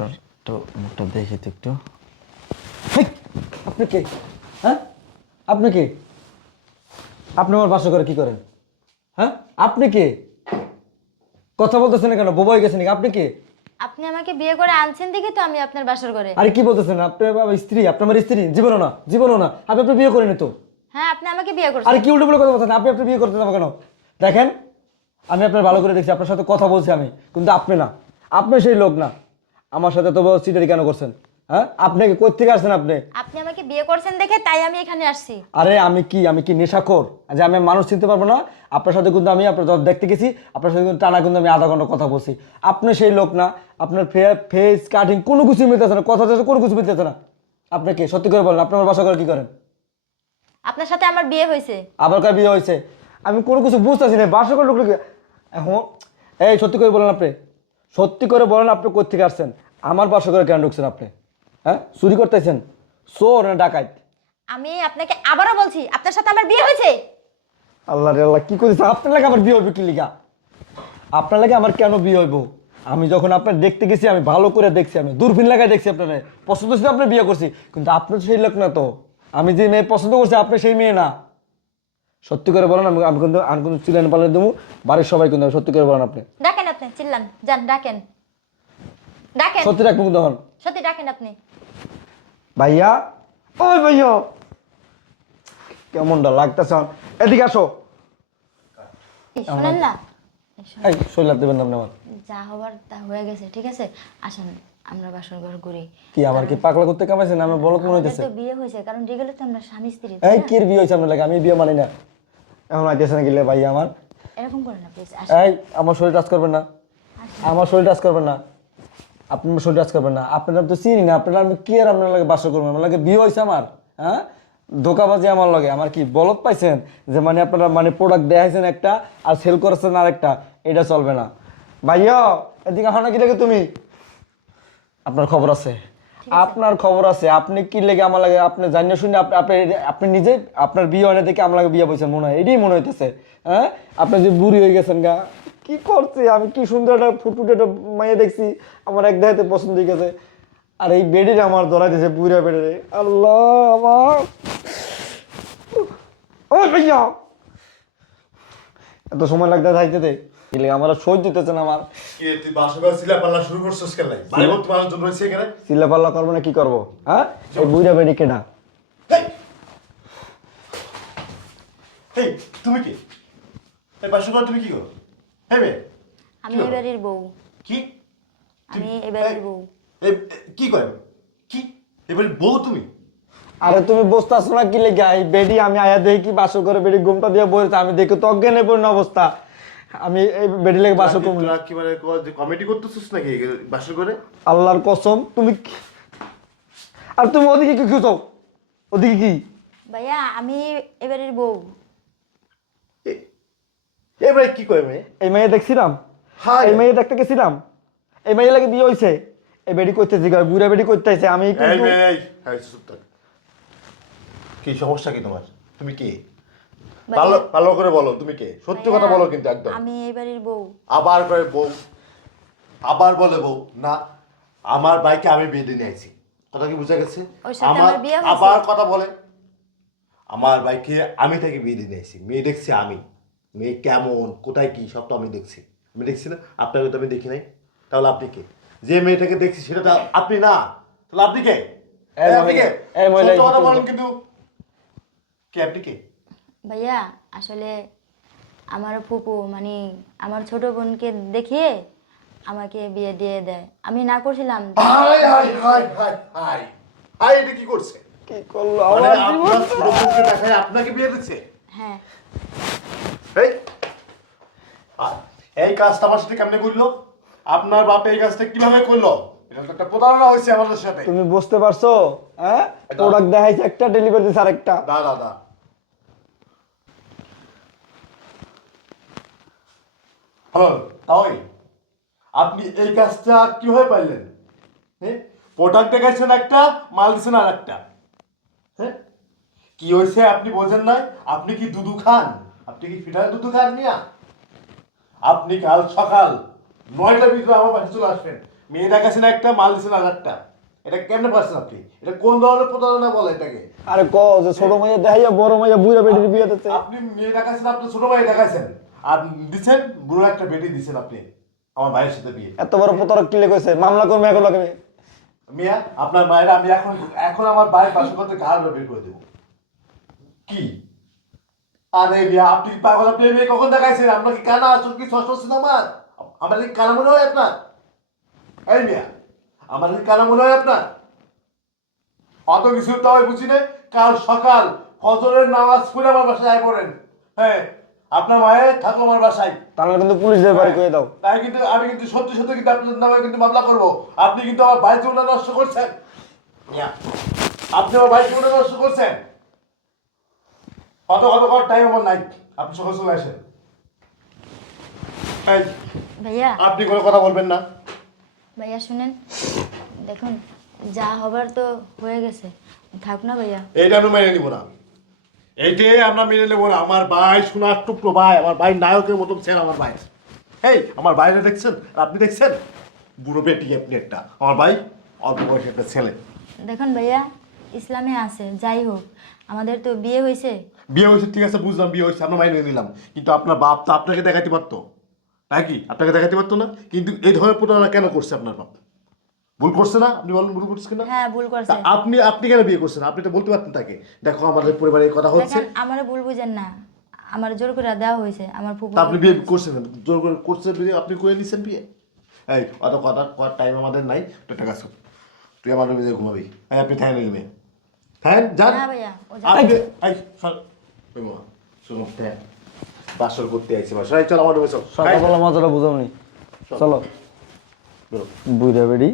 লোকটার তো মুখটা দেখি তো একটু। হেই, আপনি কে? হ্যাঁ, আপনি কে? আপনি আমার বাসা করে কি করেন? হ্যাঁ, আপনি কে? কথা বলতেছেন না কেন? বোবা হয়ে গেছেন নাকি? আপনি কে? আপনি আমাকে বিয়ে করে আনছেন দেখে তো আমি আপনার বাসর ঘরে। আরে কি বলতেছেন? আপনি আমার স্ত্রী, আপনি আমার স্ত্রী? জীবনও না, জীবনও না। আপনি আপনার বিয়ে করেনি তো? হ্যাঁ, আপনি আমাকে বিয়ে আরে করছেন। কি উল্টো কথা বলছেন? আপনি আপনার বিয়ে করতে যাবো কেন? দেখেন, আমি আপনার ভালো করে দেখছি, আপনার সাথে কথা বলছি আমি, কিন্তু আপনি না, আপনি সেই লোক না। আমার সাথে তো সিটারি কেন করছেন? হ্যাঁ, আপনি কই থেকে আসছেন আপনি? আপনি আমাকে বিয়ে করছেন দেখে তাই আমি এখানে আসছি। আরে আমি কি নেশাখোর যে আমি মানুষ চিনতে পারবো না? আপনার সাথে কিন্তু আমি আপনার যখন দেখতে গেছি, আপনার সাথে কিন্তু টানা কিন্তু আমি আধা ঘন্টা কথা বলছি। আপনি সেই লোক না, আপনার ফেস কাটিং কোনো কিছু মিলতেছে না, কথা হচ্ছে কোনো কিছু মিলতেছে না। আপনি কে? সত্যি করে বলেন, আপনি আমার বাসা করে কি করেন? আপনার সাথে আমার বিয়ে হয়েছে। আবার কার বিয়ে হয়েছে? আমি কোনো কিছু বুঝতেছি না, বাসা করে লোক এখন। এই সত্যি করে বলেন আপনি, সত্যি করে বলেন আপনি কোত্থেকে আসছেন? আমার বাসা করে কেন ঢুকছেন আপনি? হ্যাঁ, চুরি করতেছেন? চোর না ডাকাত? আমি আপনাকে আবারও বলছি আপনার সাথে আমার বিয়ে হয়েছে। আল্লাহ রে আল্লাহ, কি করেছে? আপনার লাগে আমার বিয়ে হইব কি লিগা? আপনার লাগে আমার কেন বিয়ে হইব? আমি যখন আপনার দেখতে গেছি, আমি ভালো করে দেখছি, আমি দূরবীন লাগায় দেখছি, আপনার পছন্দ ছিল আপনার বিয়ে করছি, কিন্তু আপনি তো সেই লোক না তো। আমি যে মেয়ে পছন্দ করছি আপনি সেই মেয়ে না। সত্যি করে বলেন, আমি কিন্তু চিলেন পালে দেবো বাড়ির সবাই, কিন্তু সত্যি করে বলেন আপনি। ডাকেন, আপনি চিল্লান, যান ডাকেন, ডাকেন, সত্যি রাখবো কিন্তু তখন। সত্যি ডাকেন আপনি। ভাইয়া, ওই ভাইয়া, কেমনটা লাগতেছে আমার? এদিকে আসো। এই, শোনেন না, এই শোনেন। এই শৈলাপ দেবেন না আপনি আমার। যা হবার তা হয়ে গেছে, ঠিক আছে? আসুন আমরা বাসর ঘর ঘুরি। কি আমার কি পাগলা করতে কামাইছেন? আমার বলত মনে আমাদের হইতেছে। তো বিয়ে হয়েছে, কারণ রেগুলার তো আমরা স্বামী স্ত্রী, এই তাই না? কি বিয়ে হয়েছে আপনার লাগে? আমি বিয়ে মানি না। এখন আইতেছে না গেলে ভাইয়া আমার। এরকম করেন না প্লিজ। এই আমার শরীর টাচ করবেন না, আমার শরীর টাচ করবেন না, আপনি আমার শরীর টাচ করবেন না। আপনার তো চিনি না, আপনার আমি কি আর আপনার লাগে বাসা করবেন? আমার লাগে বিয়ে হয়েছে আমার। হ্যাঁ, ধোকাবাজি আমার লাগে। আমার কি বলত পাইছেন যে মানে আপনারা মানে প্রোডাক্ট দেখাইছেন একটা আর সেল করেছেন আরেকটা? এটা চলবে না ভাইয়া। এদিকে হয় না কি লাগে তুমি? আপনার খবর আছে, আপনার খবর আছে। আপনি কি লেগে আমার লাগে? আপনি জানিয়ে শুনে আপনি আপনি আপনি নিজে আপনার বিয়ে হয় না দেখে আমার লাগে বিয়ে বলছেন মনে হয়, এটাই মনে হইতেছে। হ্যাঁ, আপনি যে বুড়ি হয়ে গেছেন গা। কি করছে? আমি কি সুন্দর একটা ফুটফুটে একটা মাইয়া দেখছি, আমার এক দেখাতে পছন্দ হয়ে গেছে, আর এই বেডে আমার ধরা দিয়েছে বুড়া বেডে। আল্লাহ আমার, ও ভাইয়া, এত সময় লাগতে থাকতে আমার সহ্য দিতেছে না আমার। কি রে, তুই বাসা করে চিল্লাপাল্লা শুরু করছিস কেন? বাড়ি ভর্তি মানুষজন রয়েছে এখানে। চিল্লা পাল্লা করবো না কি করবো? হ্যাঁ, এই বুড়া বেডি কেনা? হেই! হেই, তুমি কি? এই বাসা করে তুমি কি করো? হে বে, আমি কি হলো? এবারের বউ। কি? আমি এবারের বউ। কি করে? কি? এবারে বউ তুমি? আরে তুমি বসতাছো না কি লেগে? এই বেডি আমি আয়া দেখি কি বাসর করে বেডি ঘুমটা দিয়ে বসেছে, আমি দেখি তো অজ্ঞানে পড়ুন অবস্থা। আমি এই বেডি লেগে বাসর করবো না। তোরা কি মানে কমেডি করতেছিস নাকি বাসা করে? আল্লাহর কসম তুমি আর তুমি ওদিকে কি খুঁজো? ওদিকে কি? ভাইয়া আমি এবারের বউ। এবারে কি করে মেয়ে? এই মেয়ে দেখছিলাম, হায়! এই মেয়ে দেখতে গেছিলাম, এই মেয়ে লাগে বিয়ে হয়েছে। এই বেডি করতেছি, বুড়া বেডি করতেছে। আমি এই কিন্তু মেয়ে, এই চুপ থাক। কি সমস্যা কি তোমার? তুমি কি? ভালো ভালো করে বলো তুমি কে? সত্যি কথা বলো কিন্তু একদম। আমি এবারের বউ। আবার করে বউ, আবার বলে বউ না। আমার বাইকে আমি বিয়ে দিয়ে নিয়েছি, কথা কি বুঝা গেছে? ওর সাথে আমার আমার বিয়ে হয়েছে? আবার কথা বলে, আমার বাইকে আমি থেকে বিয়ে দিয়ে নিয়েছি। মেয়ে দেখছি আমি, মেয়ে কেমন কোথায় কি সব তো আমি দেখছি। আমি দেখছি না? আপনাকে তো আমি দেখি নাই। তাহলে আপনি কে? যে মেয়েটাকে দেখছি সেটা তো আপনি না, তাহলে আপনি কে? এই আপনি কে? এই মহিলা, সত্য কথা বলেন কিন্তু। কে আপনি কে? ভাইয়া আসলে আমার ফুপু মানে আমার ছোট বোনকে দেখিয়ে আমাকে বিয়ে দিয়ে দেয়। আমি না করছিলাম। High high high high high high, এটা কি করছে? কি করলো মানে আমার আপনার জীবন? ছোট বোনকে দেখায় আপনাকে বিয়ে দিচ্ছে? হ্যাঁ, এই এই কাজটা আমার সাথে কেমনে করলো? আপনার বাপ এই কাজটা কিভাবে করলো? এটা তো একটা প্রতারণা হয়েছে আমাদের সাথে। তুমি বুঝতে পারছো? হ্যাঁ, প্রোডাক্ট দেখাইছে একটা, ডেলিভারি দিছে আরেকটা। দা দাদা, হ্যাঁ তাই আপনি এই কাজটা কিভাবে পাইলেন? হ্যাঁ, প্রোডাক্ট দেখাইছেন একটা, মাল দিচ্ছেন আর একটা। হ্যাঁ, কি হয়েছে আপনি বোঝেন নাই? আপনি কি দুধু খান? আপনি কি ফিটার দুধু খান মিয়া? আপনি কাল সকাল 9টার ভিতরে আমার বাড়ি চলে আসবেন। মেয়ে দেখাচ্ছে না একটা, মাল দিচ্ছেন আর একটা। এটা কেমনে পারছেন আপনি? এটা কোন ধরনের প্রতারণা বলে এটাকে? আরে ক যে ছোট মাইয়া দেখাইয়া বড় মাইয়া বুড়া বেটির বিয়ে দিতে। আপনি মেয়ে দেখাচ্ছেন, আপনি ছোট ভাই দেখাচ্ছেন, আর দিচ্ছেন বুড়ো একটা বেটি দিচ্ছেন আপনি আমার ভাইয়ের সাথে বিয়ে। এত বড় প্রতারক কিলে কইছে, মামলা করবে এখন লাগে। মিয়া আপনার মায়ের আমি এখন এখন আমার ভাইয়ের পাশে করতে ঘাড় বের করে দেবো কি? আরে মিয়া আপনি কি পাগল? আপনি মেয়ে কখন দেখাইছেন? আপনার কি কানা আসল কি ষষ্ঠ হচ্ছেন আমার? আমার কি কানা মনে হয় আপনার? এই মিয়া আমার কি কানা মনে হয় আপনার? অত কিছু তো আমি বুঝি না। কাল সকাল ফজরের নামাজ পড়ে আমার বাসায় আয় পড়েন। হ্যাঁ, আপনার মায়ের থাকো আমার বাসায়। তাহলে কিন্তু পুলিশদের বাড়ি কয়ে দাও। তাই কিন্তু আমি কিন্তু সত্যি সত্যি কিন্তু আপনার নামে কিন্তু মামলা করবো। আপনি কিন্তু আমার ভাই জীবনটা নষ্ট করছেন। মিয়া, আপনি আমার ভাই জীবনটা নষ্ট করছেন। কত কত কত টাইম আমার নাই, আপনি সকাল চলে আসেন। এই, ভাইয়া আপনি কোনো কথা বলবেন না। ভাইয়া শুনেন, দেখুন যা হবার তো হয়ে গেছে, থাক না ভাইয়া। এইটা আমি মেনে নিব না, এইটাই আমরা মেনে নেবো না। আমার ভাই সোনার টুকরো ভাই, আমার ভাই নায়কের মতন ছেলে আমার ভাই। এই আমার বাইরে দেখছেন আর আপনি দেখছেন বুড়ো বেটি আপনি একটা। আমার ভাই অল্প বয়সী একটা ছেলে। দেখুন ভাইয়া, ইসলামে আছে যাই হোক, আমাদের তো বিয়ে হয়েছে। বিয়ে হয়েছে ঠিক আছে, বুঝলাম বিয়ে হয়েছে, আমরা মাইনে নিলাম, কিন্তু আপনার বাপ তো আপনাকে দেখাতে পারতো নাকি? আপনাকে দেখাতে পারতো না? কিন্তু এই ধরনের প্রতারণা কেন করছে আপনার বাপ? ভুল করছে না? আপনি বলেন ভুল করছে কিনা? হ্যাঁ ভুল করছে। তা আপনি আপনি কেন বিয়ে করছেন? আপনি তো বলতে পারতেন তাকে, দেখো আমাদের পরিবারে এই কথা হচ্ছে। দেখেন আমারও ভুল বুঝেন না, আমার জোর করে দেওয়া হয়েছে আমার ফুফু। তা আপনি বিয়ে করছেন না? জোর করে করছেন বিয়ে, আপনি করে নিচ্ছেন বিয়ে। এই অত কথা করার টাইম আমাদের নাই, তুই একটা কাজ কর, তুই আমার রুমে ঘুমাবি। এই আপনি থাকেন রুমে, থাকেন যান। না ভাইয়া, ও যাবে। আপনি এই সর, ওই মা শুনো, থাকেন, বাসর করতে আইছি বাসায়, চল আমার রুমে চল। সকালবেলা মজাটা বুঝামনি। চলো বেরো। বুড়া বেড়ি